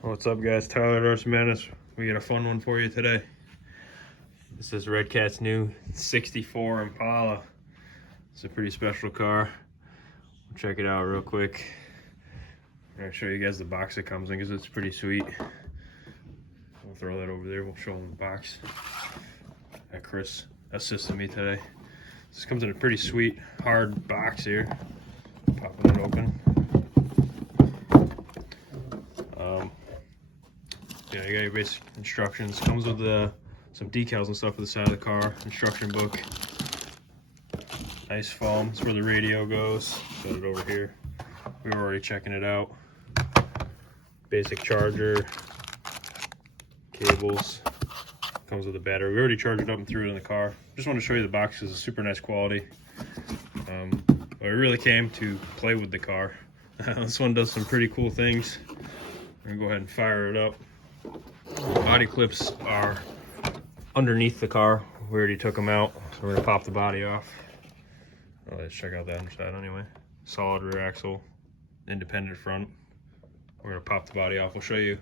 What's up, guys? Tyler at RC Madness. We got a fun one for you today. This is Redcat's new 64 Impala. It's a pretty special car. We'll check it out real quick. I'm gonna show you guys the box it comes in because it's pretty sweet. We'll throw that over there. We'll show them the box. Chris assisted me today. This comes in a pretty sweet, hard box here. Popping it open. Yeah, you got your basic instructions. Comes with some decals and stuff for the side of the car. Instruction book. Nice foam. That's where the radio goes. Got it over here. We were already checking it out. Basic charger. Cables. Comes with a battery. We already charged it up and threw it in the car. Just want to show you the box because it's super nice quality. But we really came to play with the car. This one does some pretty cool things. We're gonna go ahead and fire it up. Body clips are underneath the car. We already took them out, so we're gonna pop the body off. Let's check out that underside anyway. Solid rear axle, independent front. We're gonna pop the body off. We'll show you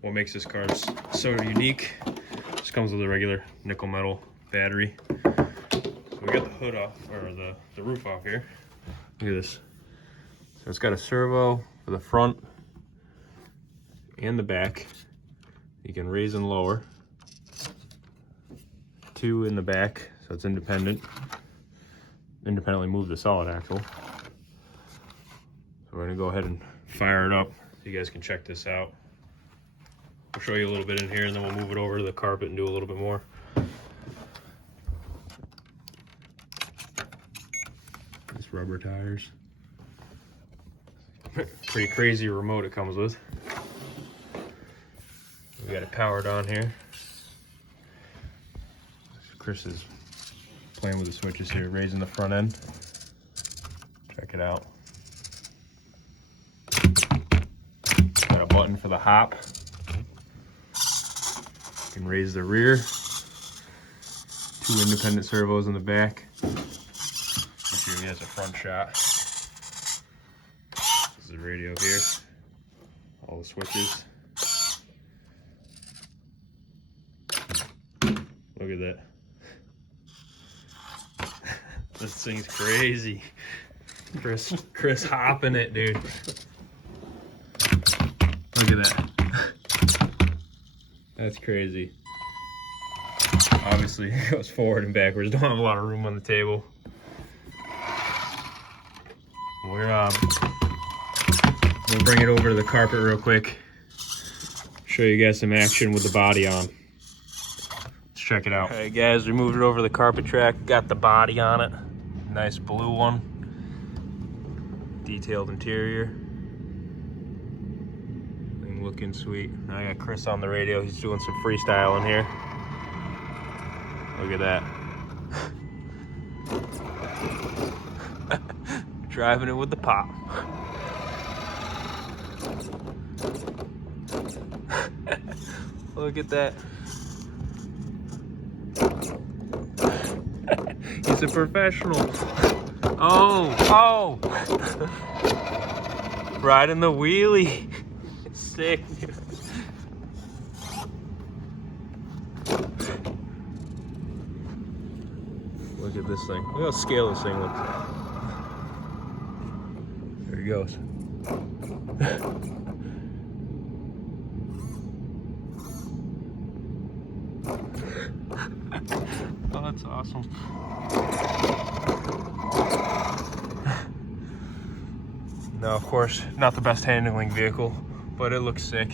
what makes this car so unique. This comes with a regular nickel metal battery. So we got the hood off, or the roof off here. Look at this. So it's got a servo for the front and the back. You can raise and lower. 2 in the back, so it's independent. Independently move the solid axle. So we're gonna go ahead and fire it up so you guys can check this out. I'll show you a little bit in here and then we'll move it over to the carpet and do a little bit more. These rubber tires. Pretty crazy remote it comes with. We got it powered on here. Chris is playing with the switches here, raising the front end. Check it out. Got a button for the hop. You can raise the rear. 2 independent servos in the back. Make sure he has a front shot. This is the radio here. All the switches. Look at that. This thing's crazy. Chris hopping it, dude. Look at that. That's crazy. Obviously, it goes forward and backwards. Don't have a lot of room on the table. We'll bring it over to the carpet real quick. Show you guys some action with the body on. Check it out. All right, guys, we moved it over the carpet track. Got the body on it. Nice blue one. Detailed interior. Thing looking sweet. Now I got Chris on the radio. He's doing some freestyle in here. Look at that. Driving it with the pop. Look at that. He's a professional. Oh! Riding the wheelie. Sick. Look at this thing. Look how scale this thing looks. There he goes. Oh, that's awesome. Now, of course, not the best handling vehicle, but it looks sick.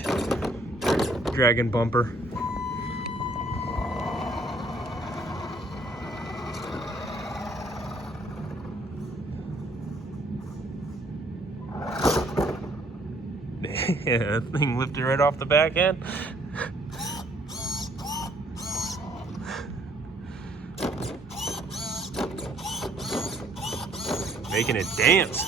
Dragon bumper. Yeah, that thing lifted right off the back end. Making it dance.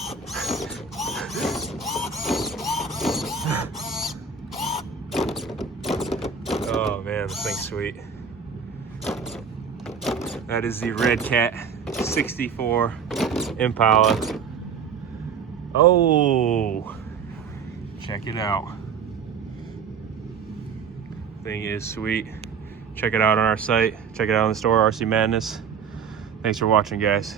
Oh man, this thing's sweet. That is the Redcat 64 Impala. Oh, check it out. Thing is sweet. Check it out on our site. Check it out on the store, RC Madness. Thanks for watching, guys.